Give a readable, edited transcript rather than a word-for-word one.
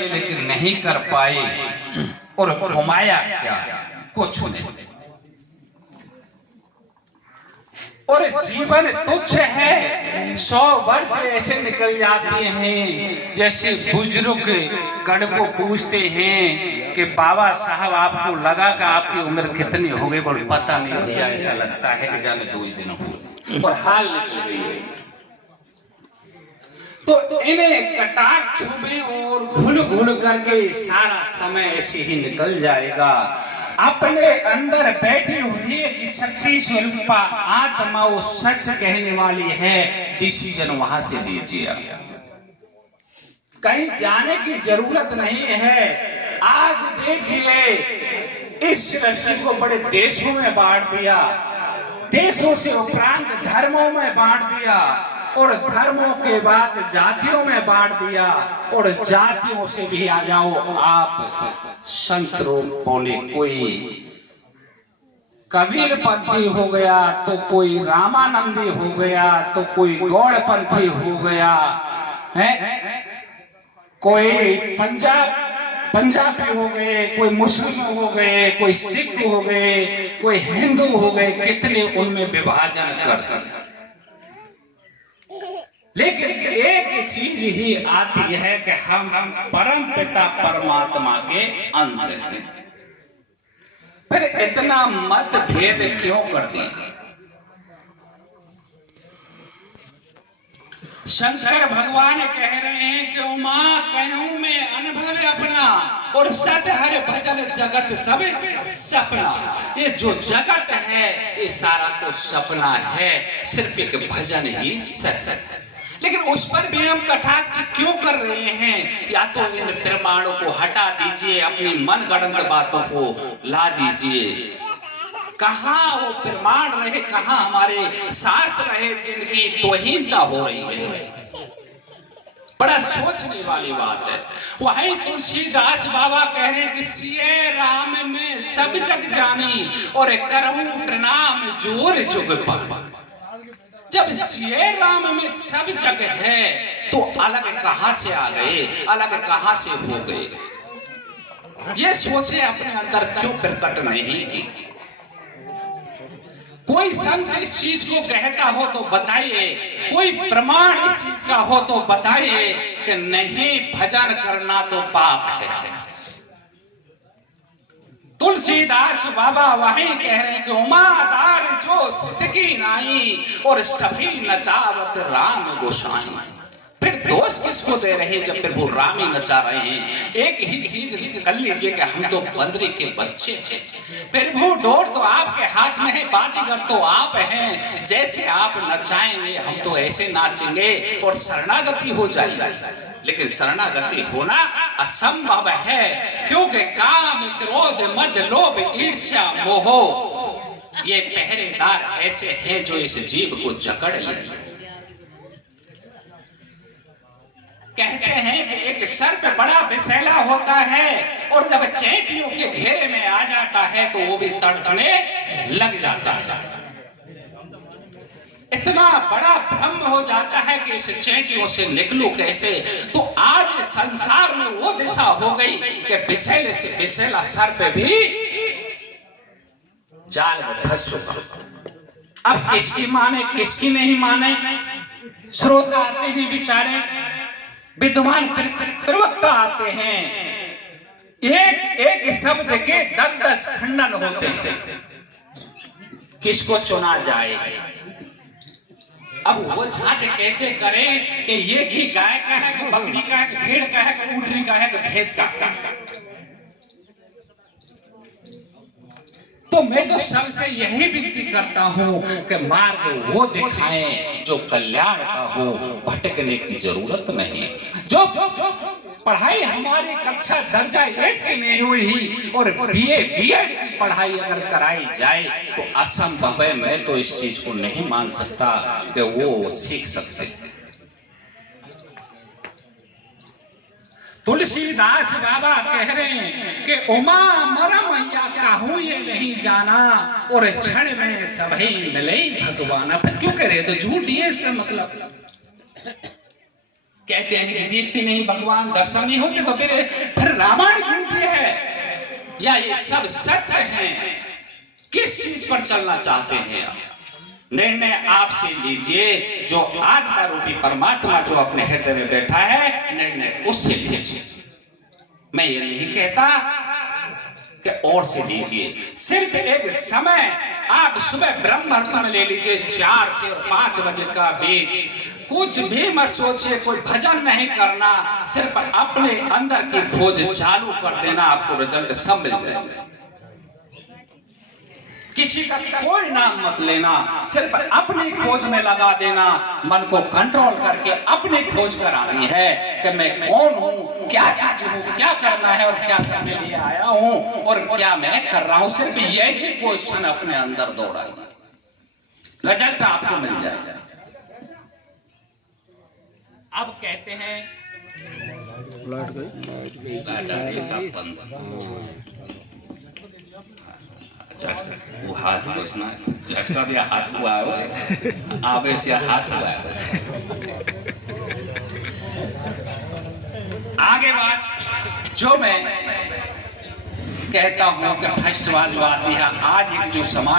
लिए लेकिन नहीं कर पाए और घुमाया क्या, कुछ नहीं। और जीवन तुच्छ है, 100 वर्ष ऐसे निकल जाते हैं जैसे बुजुर्ग गण को पूछते हैं कि बाबा साहब आपको लगा कि आपकी उम्र कितनी हो गई, बोल पता नहीं भैया, ऐसा लगता है कि जाने 2 ही दिन हुए और हाल निकल गई है। तो इन्हें कटाक्ष में और घुल घुल करके सारा समय ऐसे ही निकल जाएगा। अपने अंदर बैठी हुई एक शक्ति स्वरूपा आत्मा वो सच कहने वाली है, डिसीजन वहां से लीजिए, कहीं जाने की जरूरत नहीं है। आज देखिए इस सृष्टि को बड़े देशों में बांट दिया, देशों से उपरांत धर्मों में बांट दिया और धर्मों के बाद जातियों में बांट दिया और जातियों से भी आ जाओ आप संत रूप पौने, कोई कबीर पंथी हो गया तो कोई रामानंदी हो गया तो कोई गौड़ पंथी हो गया है, कोई पंजाबी हो गए, कोई मुस्लिम हो गए, कोई सिख हो गए, कोई हिंदू हो गए, कितने उनमें विभाजन करते। लेकिन एक चीज ही आती है कि हम परम पिता परमात्मा के अंश हैं। फिर इतना मतभेद क्यों करते हैं? शंकर भगवान कह रहे हैं कि उमा कहूं में अनुभव अपना और सत हर भजन जगत सब सपना। ये जो जगत है ये सारा तो सपना है, सिर्फ एक भजन ही सत्य है। लेकिन उस पर भी हम कटाक्ष क्यों कर रहे हैं? या तो इन प्रमाणों को हटा दीजिए, अपनी मनगढ़ंत बातों को ला दीजिए। कहाँ वो प्रमाण रहे, कहाँ हमारे शास्त्र रहे जिनकी तौहीनता हो रही है? बड़ा सोचने वाली बात है। वही तुलसीदास बाबा कह रहे हैं कि सिए राम में सब जग जानी और करहूं प्रणाम जोर जुग पानी। जब सिए राम में सब जग है तो अलग कहां से आ गए, अलग कहां से हो गए? ये सोचे अपने अंदर क्यों प्रकट नहीं की? कोई संत इस चीज को कहता हो तो बताइए, कोई प्रमाण इस चीज का हो तो बताइए कि नहीं भजन करना तो पाप है। तुलसीदास बाबा वही कह रहे हैं कि उमादार जो सिद्धि नाई और सभी नचावत राम गोसाई। फिर दोष किसको दे रहे हैं जब प्रभु राम ही नचा रहे हैं? एक ही चीज कर लीजिए कि हम तो बंदरी के बच्चे हैं, प्रभु डोर तो आपके हाथ में है, बाजीगर तो आप हैं, जैसे आप नचाएंगे हम तो ऐसे नाचेंगे और शरणागति हो जाएगी। लेकिन शरणागति होना असंभव है, क्योंकि काम क्रोध मद लोभ ईर्ष्या मोह ये पहरेदार ऐसे हैं जो इस जीव को जकड़ ले। कहते हैं कि एक सर्प बड़ा विषैला होता है और जब चैंटियों के घेरे में आ जाता है तो वो भी तड़पने लग जाता है। इतना बड़ा भ्रम हो जाता है कि इस चैंटियों से निकलूं कैसे? तो आज संसार में वो दिशा हो गई कि विषैले से विषैला सर्प भी जाल में फंस चुका। अब किसकी माने किसकी नहीं माने? श्रोता आते हैं बेचारे, विद्वान प्रवक्ता आते हैं, एक एक शब्द के 10-10 खंडन होते हैं, किसको चुना जाए? अब वो छाट कैसे करें कि ये घी गाय का है कि बकरी का है कि भेड़ का है कि ऊँटनी का है कि भैंस का है? तो मैं तो सबसे यही विनती करता हूं कि मार्ग वो दिखाएं जो कल्याण का हो, भटकने की जरूरत नहीं। जो पढ़ाई हमारी कक्षा दर्जा 1 की नहीं हुई और बीएड की पढ़ाई अगर कराई जाए तो असंभव है। मैं तो इस चीज को नहीं मान सकता कि वो सीख सकते। तुलसीदास बाबा कह रहे हैं कि उमा मरम मैया काहू ये नहीं जाना और क्षण में सभी मिले भगवान। क्यों कह रहे? तो झूठ ही है इसका मतलब। कहते हैं कि देखते नहीं भगवान, दर्शन नहीं होते, तो फिर रामायण झूठी है या ये सब सत्य है? किस चीज पर चलना चाहते हैं आप? निर्णय आपसे लीजिए। जो आत्मा रूपी परमात्मा जो अपने हृदय में बैठा है, निर्णय उससे लीजिए। मैं ये नहीं कहता कि और से लीजिए। सिर्फ एक समय आप सुबह ब्रह्म मुहूर्त में ले लीजिए, 4 से और 5 बजे का बीच। कुछ भी मत सोचिए, कोई भजन नहीं करना, सिर्फ अपने अंदर की खोज चालू कर देना, आपको रिजल्ट सब मिल जाएगा। किसी का कोई नाम मत लेना, सिर्फ अपनी खोज में लगा देना। मन को कंट्रोल करके अपनी खोज करानी है कि मैं कौन हूँ, क्या चीज हूँ, क्या करना है और क्या करने लिए आया हूँ और क्या मैं कर रहा हूँ। सिर्फ यही क्वेश्चन अपने अंदर दौड़ाइए, रिजल्ट आपको मिल जाएगा। अब कहते हैं वो हाथ बसना, झटका दिया, हाथ हुआ है, आवे से हाथ हुआ है बस। आगे बात जो मैं कहता हूं कि फेस्टिवल जो आती है आज, एक जो समाज